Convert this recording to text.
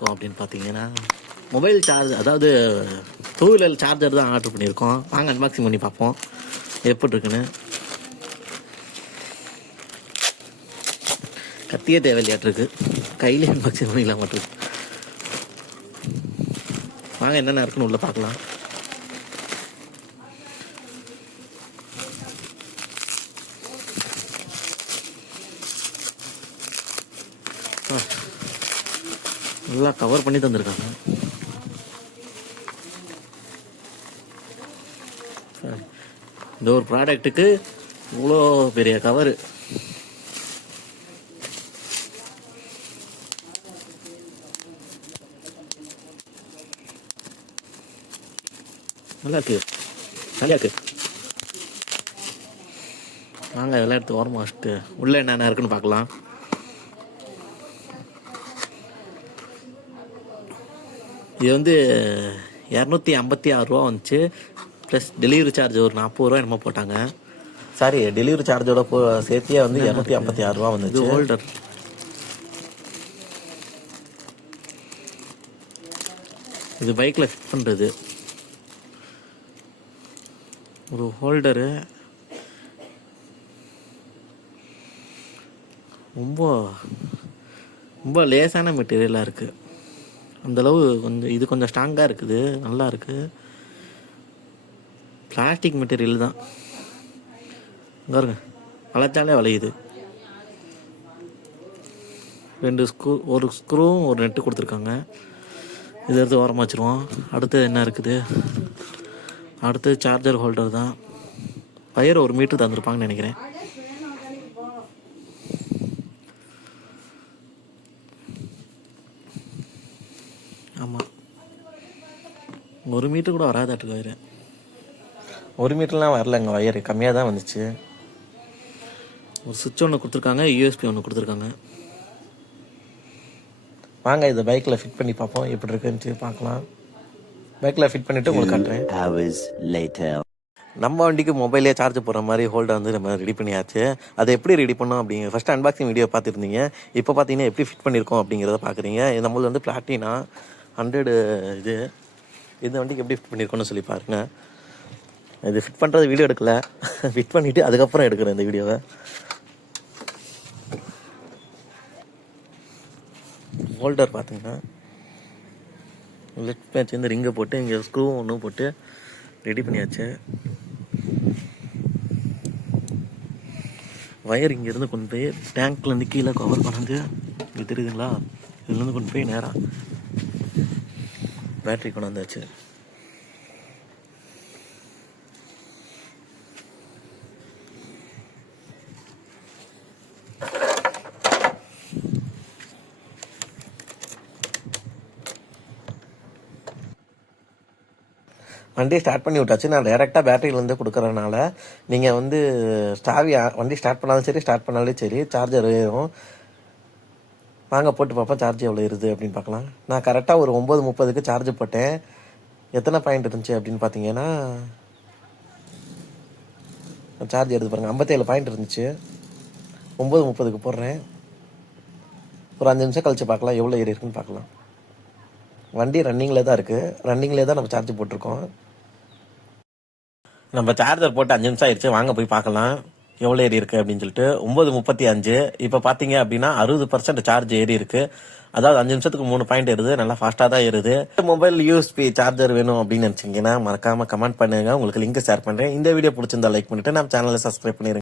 பண்ணியிருக்கோம் அப்படின்னு பார்த்தீங்கன்னா, மொபைல் சார்ஜ் அதாவது டூ வீலர் சார்ஜர் தான் ஆர்டர் பண்ணியிருக்கோம். வாங்க அன்பாக்சிங் பண்ணி பார்ப்போம் எப்படி இருக்குன்னு. கத்தியே தேவையில்லையாட்டிருக்கு, கையிலே அன்பாக்சிங் பண்ணிக்கலாம் மாட்டிருக்கு. வாங்க என்னென்ன இருக்குன்னு உள்ள பார்க்கலாம். நல்லா கவர் பண்ணி தந்திருக்காங்க. இந்த ஒரு ப்ராடக்ட்டுக்கு இவ்வளோ பெரிய கவரு. நல்லா இருக்கு, நல்லா இருக்கு. வாங்க இதெல்லாம் எடுத்து ஓரமாக வச்சுட்டு உள்ளே என்னென்ன இருக்குன்னு பார்க்கலாம். இது வந்து 256 ரூபா வந்துச்சு. ப்ளஸ் டெலிவரி சார்ஜ் ஒரு 40 ரூபா என்னமோ போட்டாங்க. சாரி, டெலிவரி சார்ஜோட சேர்த்தியே வந்து 256 ரூபா வந்துச்சு. இது ஹோல்டர். இது பைக்கில் ஃபிட் பண்ணுறது ஒரு ஹோல்டரு. ரொம்ப ரொம்ப லேசான மெட்டீரியலாக இருக்குது. அந்தளவு இது கொஞ்சம் ஸ்ட்ராங்காக இருக்குது, நல்லா இருக்குது. பிளாஸ்டிக் மெட்டீரியல் தான் பாருங்க, வளைச்சாலே வளையுது. 2 ஸ்க்ரூ, ஒரு ஸ்க்ரூவும் ஒரு நெட்டு கொடுத்துருக்காங்க. இது எடுத்து ஓரமாக வச்சுருவோம். அடுத்தது என்ன இருக்குது, அடுத்தது சார்ஜர் ஹோல்டர் தான். வயர் 1 மீட்டர் தந்துருப்பாங்கன்னு நினைக்கிறேன். ஆமாம், 1 மீட்டர் கூட வராதாட்டு வயர். 1 மீட்டர்லாம் வரலங்க, வயர் கம்மியாக தான் வந்துச்சு. ஒரு சுவிட்ச் ஒன்று கொடுத்துருக்காங்க, யூஎஸ்பி ஒன்று கொடுத்துருக்காங்க. வாங்க இதை பைக்கில் ஃபிட் பண்ணி பார்ப்போம் எப்படி இருக்குன்னு பார்க்கலாம். பைக்கில் ஃபிட் பண்ணிவிட்டு உங்களுக்கு காட்டுறேன். நம்ம வண்டிக்கு மொபைலே சார்ஜ் போடுற மாதிரி ஹோல்டர் வந்து நம்ம ரெடி பண்ணியாச்சு. அதை எப்படி ரெடி பண்ணோம் அப்படிங்கிற ஃபஸ்ட்டு அன்பாக்சிங் வீடியோ பார்த்துருந்தீங்க. இப்போ பார்த்தீங்கன்னா எப்படி ஃபிட் பண்ணியிருக்கோம் அப்படிங்கிறத பார்க்குறீங்க. நம்மளுக்கு வந்து பிளாட்டினா 100 இது. இந்த வண்டிக்கு எப்படி ஃபிட் பண்ணியிருக்கோன்னு சொல்லி பாருங்கள். இது ஃபிட் பண்ணுறது வீடியோ எடுக்கலை, ஃபிட் பண்ணிவிட்டு அதுக்கப்புறம் எடுக்கிறேன் இந்த வீடியோவை. ஹோல்டர் பார்த்தீங்கன்னா லெஃப்ட் பேட்ச் வந்து ரிங்கை போட்டு இங்கே ஸ்க்ரூ ஒன்றும் போட்டு ரெடி பண்ணியாச்சு. வயர் இங்கேருந்து கொண்டு போய் டேங்க்லேருந்து கீழே கவர் பண்ணது இது தெரியுதுங்களா, இதுலேருந்து கொண்டு போய் நேராக பேட்ரி கொண்டு வந்தாச்சு. வண்டி ஸ்டார்ட் பண்ணி விட்டாச்சு. நான் டேரெக்டாக பேட்டரியிலேருந்து கொடுக்குறதுனால நீங்கள் வந்து வண்டி ஸ்டார்ட் பண்ணாலும் சரி, ஸ்டார்ட் பண்ணாலும் சரி சார்ஜர் ஏறும். வாங்க போட்டு பார்ப்போம் சார்ஜ் எவ்வளோ இருது அப்படின்னு பார்க்கலாம். நான் கரெக்டாக ஒரு 9:30க்கு சார்ஜ் போட்டேன். எத்தனை பாயிண்ட் இருந்துச்சு அப்படின்னு பார்த்தீங்கன்னா, சார்ஜ் எடுத்து பாருங்கள், 57 பாயிண்ட் இருந்துச்சு. 9:30க்கு போடுறேன். ஒரு 5 நிமிஷம் கழிச்சு பார்க்கலாம் எவ்வளோ ஏறி இருக்குன்னு பார்க்கலாம். வண்டி ரன்னிங்கில் தான் இருக்குது, ரன்னிங்லேயே தான் நம்ம சார்ஜ் போட்டிருக்கோம். நம்ம சார்ஜர் போட்டு 5 நிமிஷம் ஆயிடுச்சு. வாங்க போய் பார்க்கலாம் எவ்வளோ ஏறி இருக்குது அப்படின்னு சொல்லிட்டு. 9:35. இப்போ பார்த்தீங்க அப்படின்னா 60% சார்ஜ் ஏறி இருக்குது. அதாவது 5 நிமிஷத்துக்கு 3 பாயிண்ட் ஏறுது. நல்லா ஃபாஸ்ட்டாக தான் ஏறுது. மொபைல் யூஎஸ்பி சார்ஜர் வேணும் அப்படின்னு நினச்சிங்கன்னா மறக்காமல் கமெண்ட் பண்ணுங்க, உங்களுக்கு லிங்க் ஷேர் பண்ணுறேன். இந்த வீடியோ பிடிச்சிருந்தா லைக் பண்ணிவிட்டு நம்ம சேனலை சப்ஸ்கிரைப் பண்ணிடுங்க.